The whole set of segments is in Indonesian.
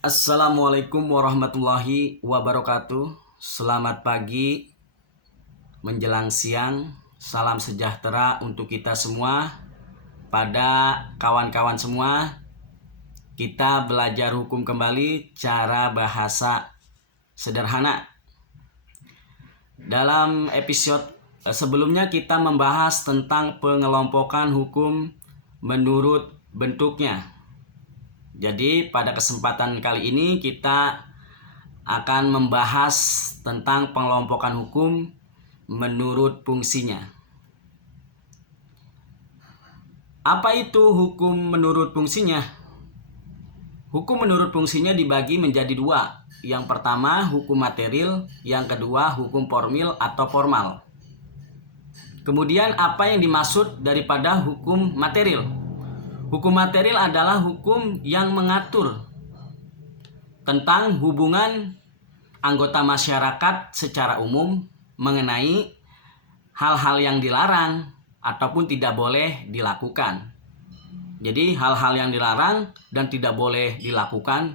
Assalamualaikum warahmatullahi wabarakatuh. Selamat pagi menjelang siang. Salam sejahtera untuk kita semua. Pada kawan-kawan semua, kita belajar hukum kembali cara bahasa sederhana. Dalam episode sebelumnya kita membahas tentang pengelompokan hukum menurut bentuknya. Jadi pada kesempatan kali ini kita akan membahas tentang pengelompokan hukum menurut fungsinya. Apa itu hukum menurut fungsinya? Hukum menurut fungsinya dibagi menjadi dua. Yang pertama hukum material, yang kedua hukum formil atau formal. Kemudian apa yang dimaksud daripada hukum material? Hukum material adalah hukum yang mengatur tentang hubungan anggota masyarakat secara umum mengenai hal-hal yang dilarang ataupun tidak boleh dilakukan. Jadi hal-hal yang dilarang dan tidak boleh dilakukan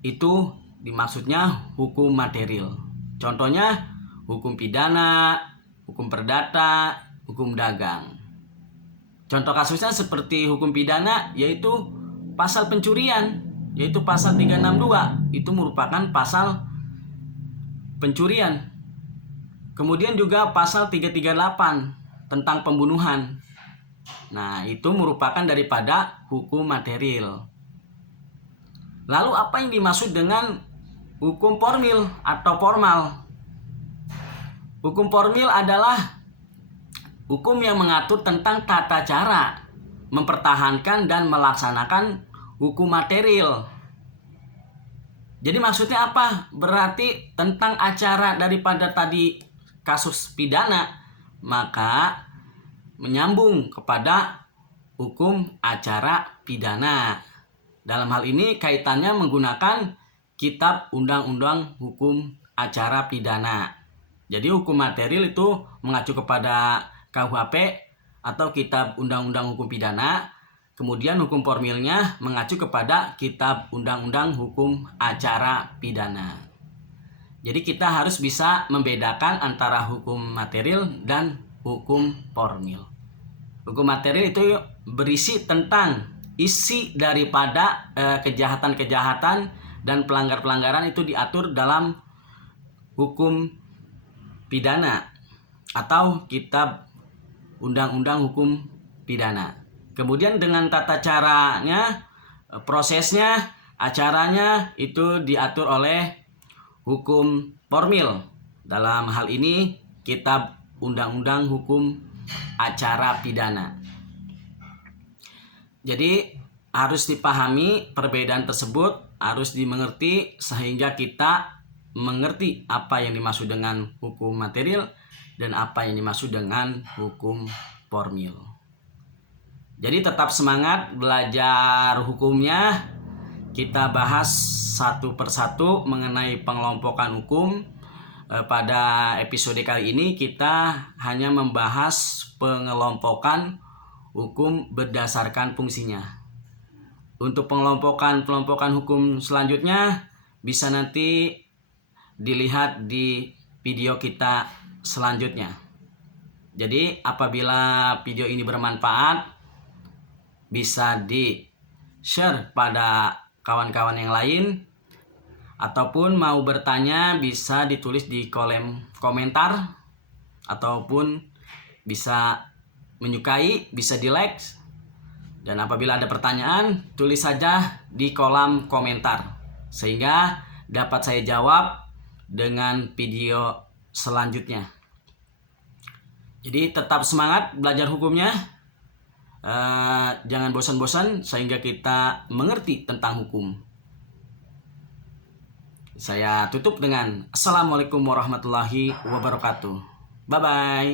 itu dimaksudnya hukum material. Contohnya hukum pidana, hukum perdata, hukum dagang. Contoh kasusnya seperti hukum pidana yaitu pasal pencurian, yaitu pasal 362, itu merupakan pasal pencurian. Kemudian juga pasal 338 tentang pembunuhan. Nah, itu merupakan daripada hukum material. Lalu apa yang dimaksud dengan hukum formil atau formal? Hukum formil adalah hukum yang mengatur tentang tata cara mempertahankan dan melaksanakan hukum material. Jadi maksudnya apa? Berarti tentang acara daripada tadi kasus pidana, maka menyambung kepada hukum acara pidana. Dalam hal ini kaitannya menggunakan kitab undang-undang hukum acara pidana. Jadi hukum material itu mengacu kepada KUHP atau kitab undang-undang hukum pidana. Kemudian hukum formilnya mengacu kepada kitab undang-undang hukum acara pidana. Jadi kita harus bisa membedakan antara hukum material dan hukum formil. Hukum material itu berisi tentang isi daripada kejahatan-kejahatan dan pelanggar-pelanggaran itu diatur dalam hukum pidana atau kitab undang-undang hukum pidana. Kemudian dengan tata caranya, prosesnya, acaranya itu diatur oleh hukum formil. Dalam hal ini kitab undang-undang hukum acara pidana. Jadi harus dipahami perbedaan tersebut, harus dimengerti sehingga kita mengerti apa yang dimaksud dengan hukum material dan apa yang dimaksud dengan hukum formil. Jadi tetap semangat belajar hukumnya. Kita bahas satu persatu mengenai pengelompokan hukum. Pada episode kali ini kita hanya membahas pengelompokan hukum berdasarkan fungsinya. Untuk pengelompokan hukum selanjutnya bisa nanti dilihat di video kita selanjutnya. Jadi apabila video ini bermanfaat, bisa di-share pada kawan-kawan yang lain, ataupun mau bertanya bisa ditulis di kolom komentar, ataupun bisa menyukai, bisa di-like. Dan apabila ada pertanyaan, tulis saja di kolom komentar sehingga dapat saya jawab dengan video selanjutnya. Jadi tetap semangat belajar hukumnya, jangan bosan-bosan sehingga kita mengerti tentang hukum. Saya tutup dengan Assalamualaikum warahmatullahi wabarakatuh. Bye bye.